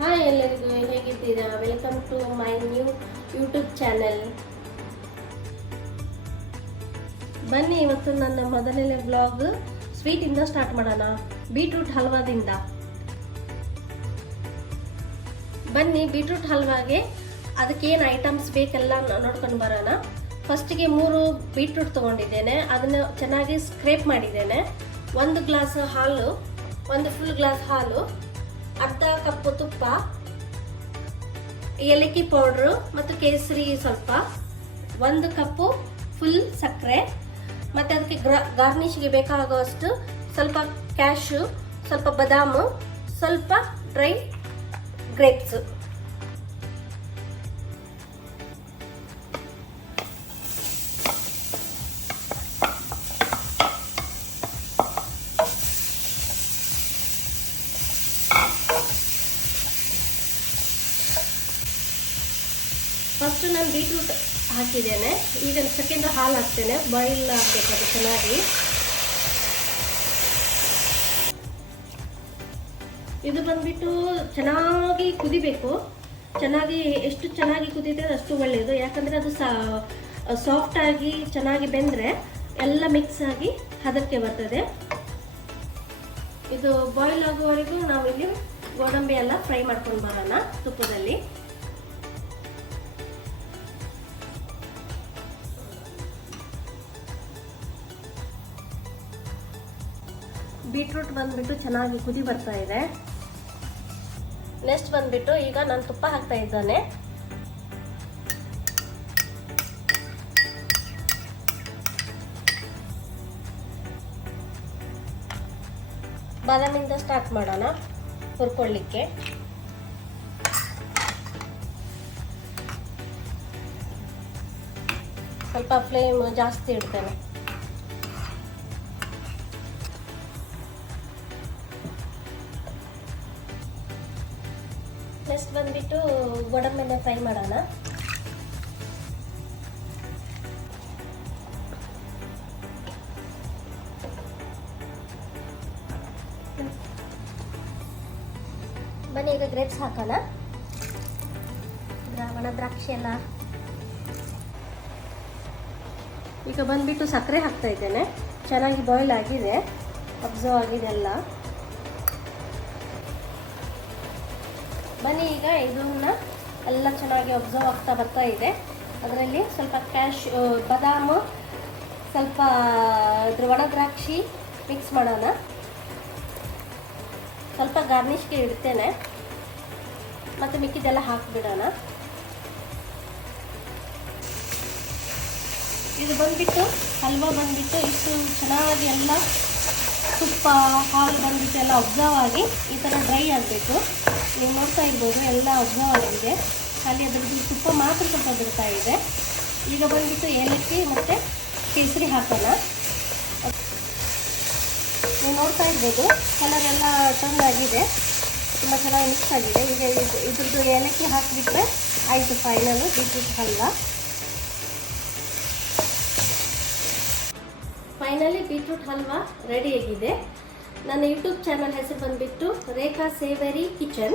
Hi ಎಲ್ಲರಿಗೂ, ಹೇಗಿದ್ದೀರಾ? Welcome to my new YouTube channel. ಬನ್ನಿ, ಇವತ್ತು ನನ್ನ ಮೊದಲನೇ ವ್ಲಾಗ್ ಸ್ವೀಟಿಂದ ಸ್ಟಾರ್ಟ್ ಮಾಡೋಣ. ಬೀಟ್ರೂಟ್ ಹಲ್ವಾದಿಂದ. ಬನ್ನಿ, ಬೀಟ್ರೂಟ್ ಹಲ್ವಾಗೆ ಅದಕ್ಕೇನು ಐಟಮ್ಸ್ ಬೇಕೆಲ್ಲ ನೋಡ್ಕೊಂಡು ಬರೋಣ. ಫಸ್ಟಿಗೆ 3 ಬೀಟ್ರೂಟ್ ತೊಗೊಂಡಿದ್ದೇನೆ. ಅದನ್ನು ಚೆನ್ನಾಗಿ ಸ್ಕ್ರೇಪ್ ಮಾಡಿದ್ದೇನೆ. 1 ಗ್ಲಾಸ್ ಹಾಲು, 1 ಫುಲ್ ಗ್ಲಾಸ್ ಹಾಲು, ಅರ್ಧ ಕಪ್ಪು ತುಪ್ಪ, ಏಲಕ್ಕಿ ಪೌಡ್ರು ಮತ್ತು ಕೇಸರಿ ಸ್ವಲ್ಪ, 1 ಕಪ್ಪು ಫುಲ್ ಸಕ್ಕರೆ, ಮತ್ತು ಅದಕ್ಕೆ ಗಾರ್ನಿಷ್ಗೆ ಬೇಕಾಗುವಷ್ಟು ಸ್ವಲ್ಪ ಕ್ಯಾಶು, ಸ್ವಲ್ಪ ಬಾದಾಮು, ಸ್ವಲ್ಪ ಡ್ರೈ ಗ್ರೇಪ್ಸ್. ಫಸ್ಟ್ ನಾನು ಬೀಟ್ರೂಟ್ ಹಾಕಿದ್ದೇನೆ. ಈಗ ಸೆಕೆಂಡ್ ಹಾಲು ಹಾಕ್ತೇನೆ. ಬಾಯ್ಲ್ ಆಗಬೇಕು ಅದು ಚೆನ್ನಾಗಿ. ಇದು ಬಂದ್ಬಿಟ್ಟು ಚೆನ್ನಾಗಿ ಕುದಿಬೇಕು. ಚೆನ್ನಾಗಿ ಎಷ್ಟು ಚೆನ್ನಾಗಿ ಕುದಿದ್ರೆ ಅಷ್ಟು ಒಳ್ಳೆಯದು. ಯಾಕಂದರೆ ಅದು ಸಾಫ್ಟ್ ಆಗಿ ಚೆನ್ನಾಗಿ ಬೆಂದರೆ ಎಲ್ಲ ಮಿಕ್ಸ್ ಆಗಿ ಹದಕ್ಕೆ ಬರ್ತದೆ. ಇದು ಬಾಯ್ಲ್ ಆಗುವವರೆಗೂ ನಾವಿಲ್ಲಿ ಗೋಡಂಬಿ ಎಲ್ಲ ಫ್ರೈ ಮಾಡ್ಕೊಂಡು ಬರೋಣ ತುಪ್ಪದಲ್ಲಿ. ಬೀಟ್ರೂಟ್ ಬಂದ್ಬಿಟ್ಟು ಚೆನ್ನಾಗಿ ಕುದಿ ಬರ್ತಾ ಇದೆ. ನೆಕ್ಸ್ಟ್ ಬಂದ್ಬಿಟ್ಟು ಈಗ ನಾನು ತುಪ್ಪ ಹಾಕ್ತಾ ಇದ್ದಾನೆ. ಬಾದಾಮಿಂದ ಸ್ಟಾರ್ಟ್ ಮಾಡೋಣ ಹುರ್ಕೊಳ್ಳಿಕ್ಕೆ. ಸ್ವಲ್ಪ ಫ್ಲೇಮ್ ಜಾಸ್ತಿ ಇಡ್ತೇನೆ. ನೆಕ್ಸ್ಟ್ ಬಂದ್ಬಿಟ್ಟು ಗೋಡಂಬಿನ ಫ್ರೈ ಮಾಡೋಣ. ಬನ್ನಿ, ಈಗ ಗ್ರೇಪ್ಸ್ ಹಾಕೋಣ. ದ್ರಾಕ್ಷಿ ಎಲ್ಲ. ಈಗ ಬಂದ್ಬಿಟ್ಟು ಸಕ್ಕರೆ ಹಾಕ್ತಾ ಇದ್ದೇನೆ. ಚೆನ್ನಾಗಿ ಬಾಯ್ಲ್ ಆಗಿದೆ, ಅಬ್ಸರ್ವ್ ಆಗಿದೆ ಎಲ್ಲ. ಬನ್ನಿ, ಈಗ ಇದನ್ನ ಎಲ್ಲ ಚೆನ್ನಾಗಿ ಅಬ್ಸರ್ವ್ ಆಗ್ತಾ ಬರ್ತಾ ಇದೆ. ಅದರಲ್ಲಿ ಸ್ವಲ್ಪ ಬಾದಾಮು, ಸ್ವಲ್ಪ ಒಣ ದ್ರಾಕ್ಷಿ ಮಿಕ್ಸ್ ಮಾಡೋಣ. ಸ್ವಲ್ಪ ಗಾರ್ನಿಷ್ಗೆ ಇಡ್ತೇನೆ, ಮತ್ತು ಮಿಕ್ಕಿದೆಲ್ಲ ಹಾಕಿಬಿಡೋಣ. ಇದು ಬಂದ್ಬಿಟ್ಟು ಹಲ್ವಾ ಬಂದ್ಬಿಟ್ಟು ಇಷ್ಟು ಚೆನ್ನಾಗಿ ಎಲ್ಲ ತುಪ್ಪ ಹಾಲು ಬಂದ್ಬಿಟ್ಟು ಎಲ್ಲ ಅಬ್ಸರ್ವ್ ಆಗಿ ಈ ಥರ ಡ್ರೈ ಆಗಬೇಕು. ನೀವು ನೋಡ್ತಾ ಇರ್ಬೋದು, ಎಲ್ಲ ಅಬ್ಸರ್ವ್ ಆಗಿದೆ. ಖಾಲಿ ಅದರದ್ದು ತುಪ್ಪ ಮಾತ್ರ ಸ್ವಲ್ಪ ಬಿಡ್ತಾ ಇದೆ. ಈಗ ಬಂದ್ಬಿಟ್ಟು ಏಲಕ್ಕಿ ಮತ್ತು ಕೇಸರಿ ಹಾಕೋಣ. ನೀವು ನೋಡ್ತಾ ಇರ್ಬೋದು, ಕಲರ್ ಎಲ್ಲ ಟರ್ನ್ ಆಗಿದೆ, ತುಂಬ ಚೆನ್ನಾಗಿ ಮಿಕ್ಸ್ ಆಗಿದೆ. ಈಗ ಇದ್ರದ್ದು ಏಲಕ್ಕಿ ಹಾಕಿಬಿಟ್ರೆ ಆಯಿತು, final beetroot halwa. Finally beetroot halwa ರೆಡಿಯಾಗಿದೆ. ನನ್ನ ಯೂಟ್ಯೂಬ್ ಚಾನಲ್ ಹೆಸರು ಬಂದುಬಿಟ್ಟು ರೇಖಾ ಸೇವರಿ ಕಿಚನ್.